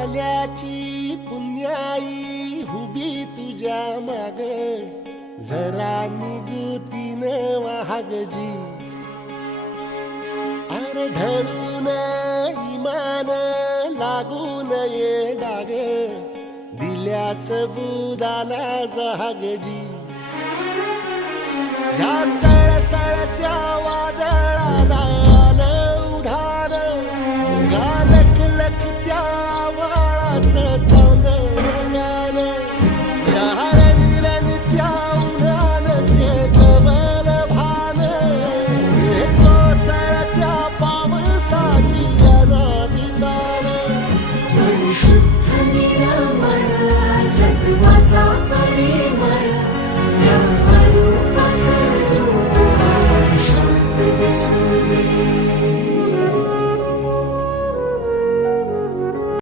आल्याची पुण्याई उभी तुझ्या माग, जरा निगुतीन वाहगजी. अरे ढळून इमान लागून ये डाग, दिल्या सबुदाला जहागजी. या सळसळत्या वादळाला उधार, गालक लखत्या वाळाचं चांदण, या रंगरंगत्या उन्हानचे कवल भान, हे कोसळत्या पावसाची अनादिदान. शुद्ध निरामळ सत्वाचा